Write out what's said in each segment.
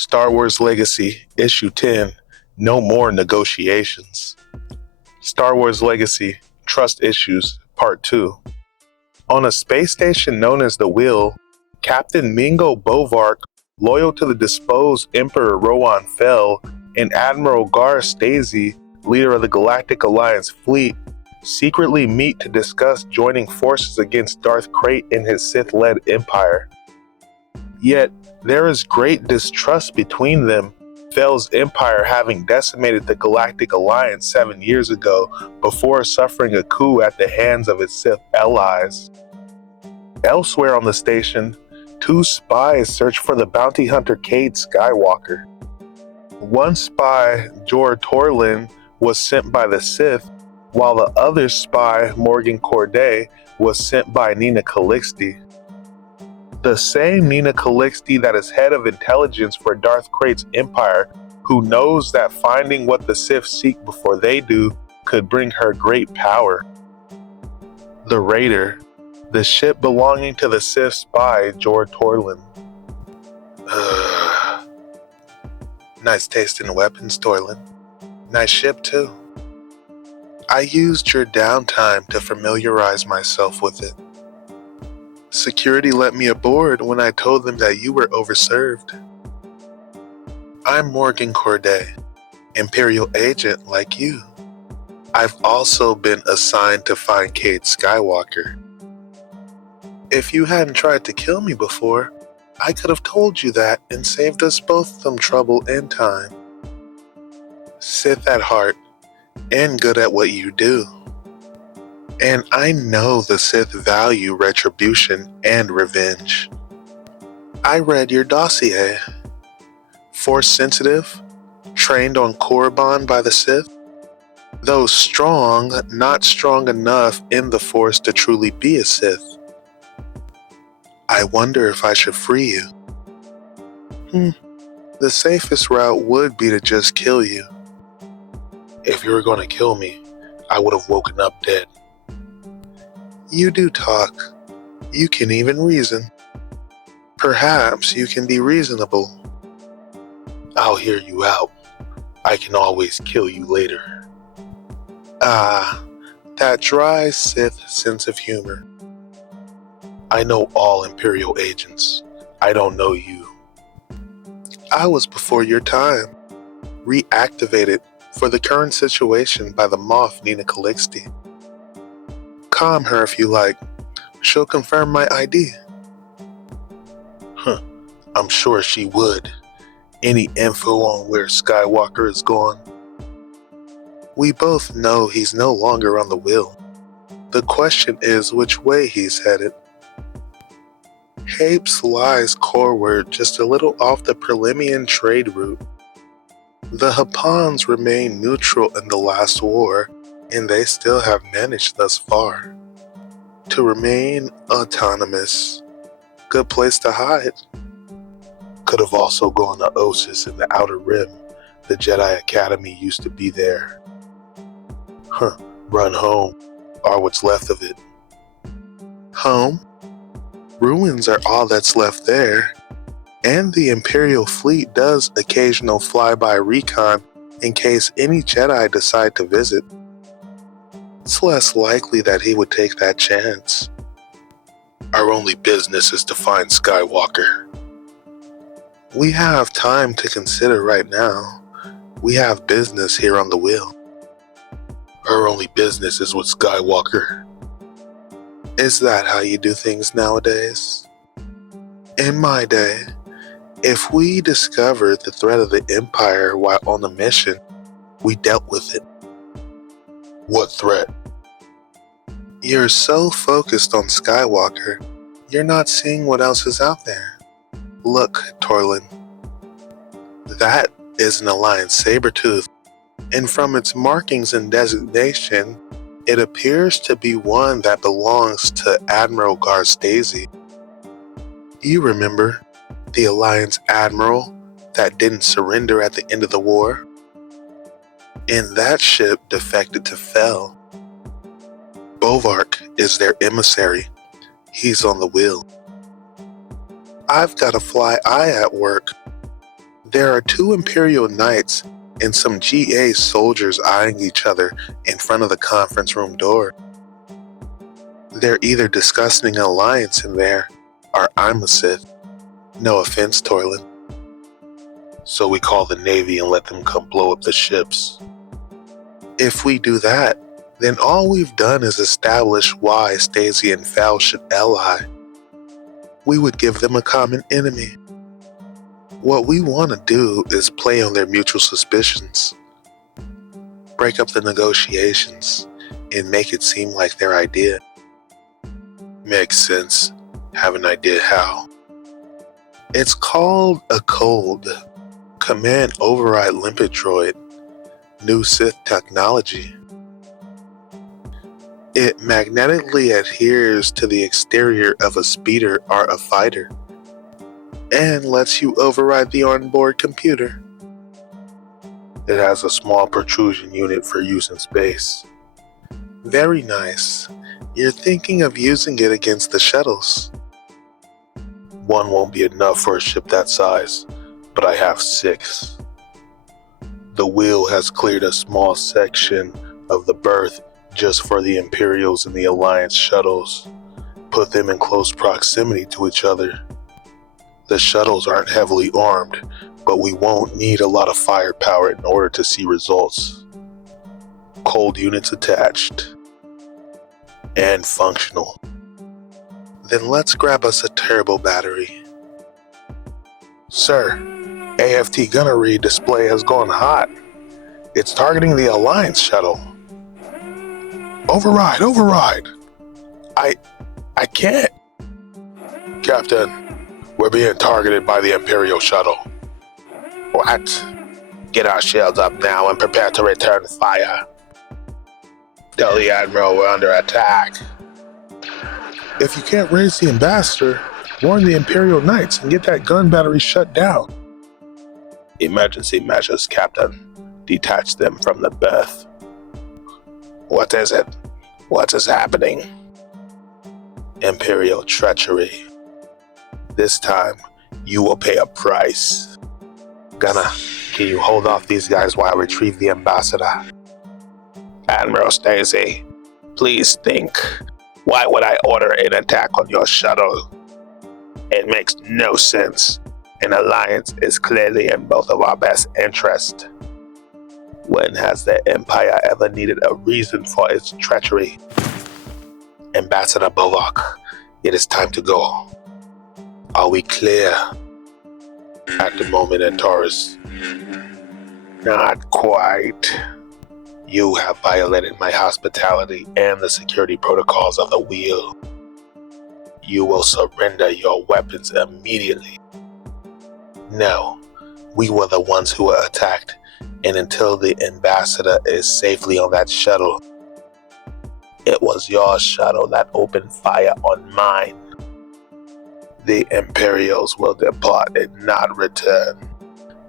Star Wars Legacy, Issue 10, No More Negotiations. Star Wars Legacy, Trust Issues, Part 2. On a space station known as the Wheel, Captain Mingo Bovark, loyal to the deposed Emperor Rowan Fel, and Admiral Gar Stasi, leader of the Galactic Alliance fleet, secretly meet to discuss joining forces against Darth Krayt and his Sith-led empire. Yet, there is great distrust between them, Fel's empire having decimated the Galactic Alliance 7 years ago before suffering a coup at the hands of its Sith allies. Elsewhere on the station, two spies search for the bounty hunter Cade Skywalker. One spy, Jor Torlin, was sent by the Sith, while the other spy, Morgan Corday, was sent by Nina Calixte. The same Nina Calixte that is head of intelligence for Darth Krayt's empire, who knows that finding what the Sith seek before they do could bring her great power. The Raider, the ship belonging to the Sith spy, Jor Torlin. Nice taste in weapons, Torlin. Nice ship, too. I used your downtime to familiarize myself with it. Security let me aboard when I told them that you were overserved. I'm Morgan Corday, Imperial agent like you. I've also been assigned to find Cade Skywalker. If you hadn't tried to kill me before, I could have told you that and saved us both some trouble and time. Sith at heart, and good at what you do. And I know the Sith value retribution and revenge. I read your dossier. Force sensitive, trained on Korriban by the Sith, though strong, not strong enough in the Force to truly be a Sith. I wonder if I should free you. The safest route would be to just kill you. If you were going to kill me, I would have woken up dead. You do talk. You can even reason. Perhaps you can be reasonable. I'll hear you out. I can always kill you later. Ah, that dry Sith sense of humor. I know all Imperial agents. I don't know you. I was before your time. Reactivated for the current situation by the Moff Nina Calixte. Calm her if you like. She'll confirm my ID. I'm sure she would. Any info on where Skywalker is gone? We both know he's no longer on the Wheel. The question is which way he's headed. Hapes lies coreward just a little off the Prelimian trade route. The Hapans remained neutral in the last war, and they still have managed thus far to remain autonomous. Good place to hide. Could have also gone to Ossus in the Outer Rim. The Jedi Academy used to be there. Run home, or what's left of it. Home? Ruins are all that's left there, and the Imperial fleet does occasional flyby recon in case any Jedi decide to visit. It's less likely that he would take that chance. Our only business is to find Skywalker. We have time to consider right now. We have business here on the Wheel. Our only business is with Skywalker. Is that how you do things nowadays? In my day, if we discovered the threat of the Empire while on a mission, we dealt with it. What threat? You're so focused on Skywalker, you're not seeing what else is out there. Look, Torlin. That is an Alliance Sabertooth, and from its markings and designation, it appears to be one that belongs to Admiral Gar Stasi. You remember, the Alliance Admiral that didn't surrender at the end of the war? And that ship defected to Fel. Bovark is their emissary. He's on the Wheel. I've got a fly eye at work. There are two Imperial Knights and some GA soldiers eyeing each other in front of the conference room door. They're either discussing an alliance in there, or I'm a Sith. No offense, Toylan. So we call the Navy and let them come blow up the ships. If we do that, then all we've done is establish why Stacey and Fal should ally. We would give them a common enemy. What we want to do is play on their mutual suspicions, break up the negotiations, and make it seem like their idea. Makes sense. Have an idea how. It's called a COLD, Command Override Limpet Droid, new Sith technology. It magnetically adheres to the exterior of a speeder or a fighter, and lets you override the onboard computer. It has a small protrusion unit for use in space. Very nice. You're thinking of using it against the shuttles. One won't be enough for a ship that size, but I have 6. The wheel has cleared a small section of the berth just for the Imperials and the Alliance shuttles. Put them in close proximity to each other. The shuttles aren't heavily armed, but we won't need a lot of firepower in order to see results. Cold units attached. And functional. Then let's grab us a turbo battery. Sir, AFT gunnery display has gone hot. It's targeting the Alliance shuttle. Override! I can't. Captain, we're being targeted by the Imperial shuttle. What? Get our shields up now and prepare to return fire. Tell the Admiral we're under attack. If you can't raise the ambassador, warn the Imperial Knights and get that gun battery shut down. Emergency measures, Captain. Detach them from the berth. What is it? What is happening? Imperial treachery. This time, you will pay a price. Gunner, can you hold off these guys while I retrieve the ambassador? Admiral Stacey, please think. Why would I order an attack on your shuttle? It makes no sense. An alliance is clearly in both of our best interests. When has the Empire ever needed a reason for its treachery? Ambassador Bovok, it is time to go. Are we clear? At the moment in Taurus. Not quite. You have violated my hospitality and the security protocols of the wheel. You will surrender your weapons immediately. No, we were the ones who were attacked, and until the ambassador is safely on that shuttle, it was your shuttle that opened fire on mine. The Imperials will depart and not return.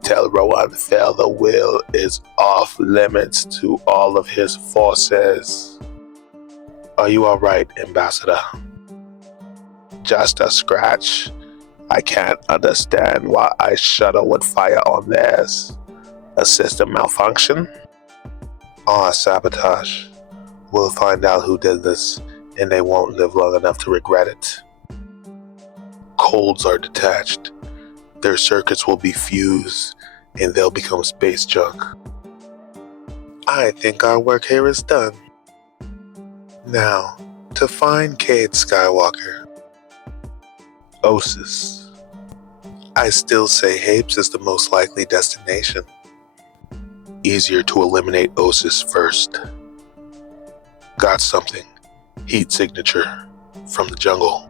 Tell Rowan Fell the will is off limits to all of his forces. Are you alright, Ambassador? Just a scratch. I can't understand why I shuttle would fire on theirs. A system malfunction? Or sabotage? We'll find out who did this, and they won't live long enough to regret it. Colds are detached. Their circuits will be fused, and they'll become space junk. I think our work here is done. Now, to find Cade Skywalker. Osis. I still say Hapes is the most likely destination. Easier to eliminate Osis first. Got something. Heat signature. From the jungle.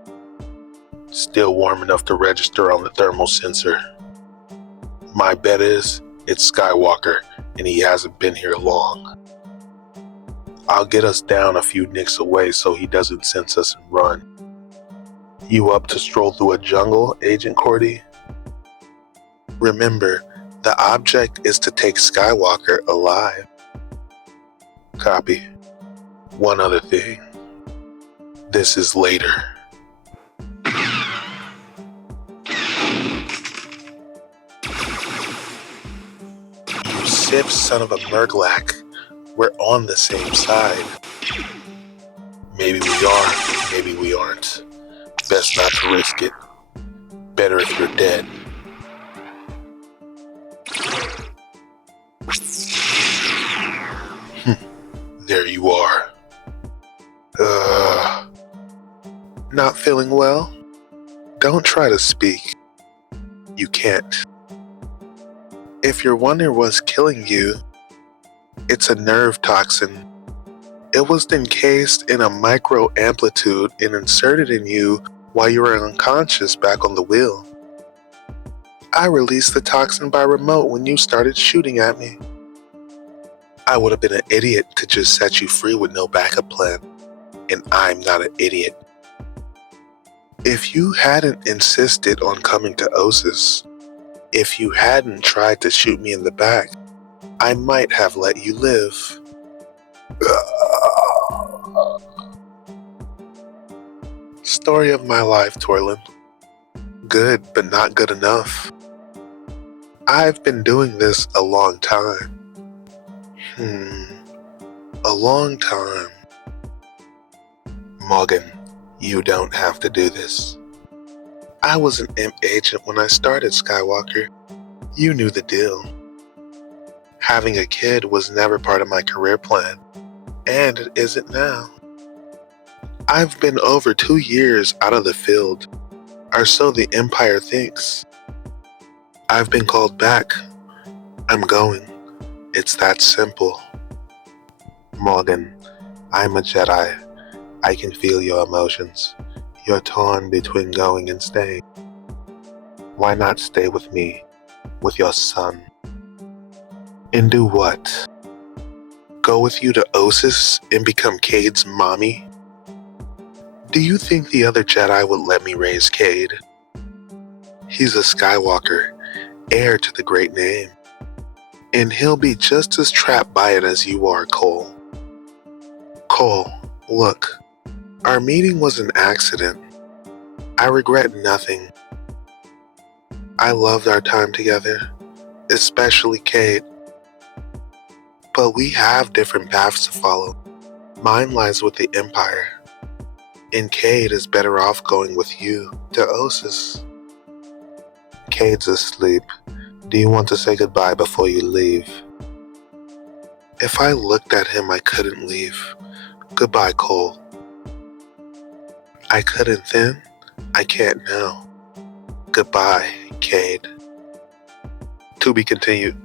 Still warm enough to register on the thermal sensor. My bet is it's Skywalker, and he hasn't been here long. I'll get us down a few nicks away so he doesn't sense us and run. You up to stroll through a jungle, Agent Cordy? Remember, the object is to take Skywalker alive. Copy. One other thing. This is later. Sith son of a Murglak, we're on the same side. Maybe we are, maybe we aren't. Best not to risk it. Better if you're dead. There you are. Not feeling well? Don't try to speak. You can't. If you're wondering what's killing you, it's a nerve toxin. It was encased in a micro-amplitude and inserted in you while you were unconscious back on the wheel. I released the toxin by remote when you started shooting at me. I would have been an idiot to just set you free with no backup plan, and I'm not an idiot. If you hadn't insisted on coming to Osis, if you hadn't tried to shoot me in the back, I might have let you live. Story of my life, Torlin. Good, but not good enough. I've been doing this a long time. A long time. Morgan, you don't have to do this. I was an imp agent when I started Skywalker. You knew the deal. Having a kid was never part of my career plan, and it isn't now. I've been over 2 years out of the field, or so the Empire thinks. I've been called back. I'm going. It's that simple. Morgan, I'm a Jedi. I can feel your emotions. You're torn between going and staying. Why not stay with me, with your son? And do what? Go with you to Osis and become Cade's mommy? Do you think the other Jedi would let me raise Cade? He's a Skywalker, heir to the great name. And he'll be just as trapped by it as you are, Cole. Cole, look. Our meeting was an accident. I regret nothing. I loved our time together, especially Cade. But we have different paths to follow. Mine lies with the Empire. And Cade is better off going with you to Osis. Cade's asleep. Do you want to say goodbye before you leave? If I looked at him, I couldn't leave. Goodbye, Cole. I couldn't then. I can't now. Goodbye, Cade. To be continued.